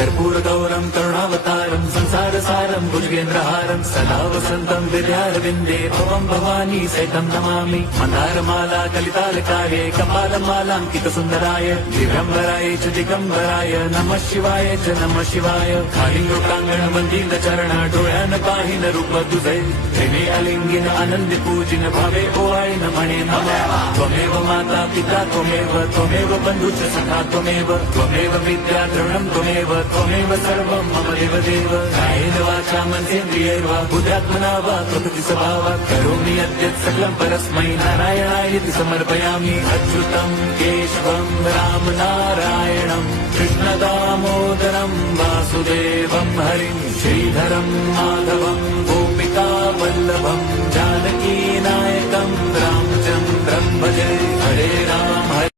कर्पूर गौरम करुणावतारम संसार सारम भुजगेंद्रहारम सदा वसंतम विद्यारविंदे भवम भवानी सहितं नमामि मंदारमाला कलितालकाये कपालमालांकित सुंदराय दिगंबराय च दिगंबराय नमः शिवाय च नमः शिवाय खाली लोकांगण वंदित चरण डोळ्यान पाहिन रूप तुझे प्रेमे अलिंगिन आनंद पूजिन भावे ओवाळीन म्हणे नमः त्वमेव माता पिता त्वमेव बंधुच सखा त्वमेव विद्या द्रवणं त्वमेव सर्वं मम देव कायेन वाचा मनसेन्द्रियैर्वा बुद्ध्यात्मना वा प्रकृति स्वभावात् करोमि यद्यत् सकलं परस्मै नारायणायति समर्पयामि अच्युतं केशवं राम नारायणं कृष्णदामोदरं वासुदेवं हरिं श्रीधरं माधवं गोपिका वल्लभं जानकी नायकं रामचन्द्रं भजे हरे राम हरे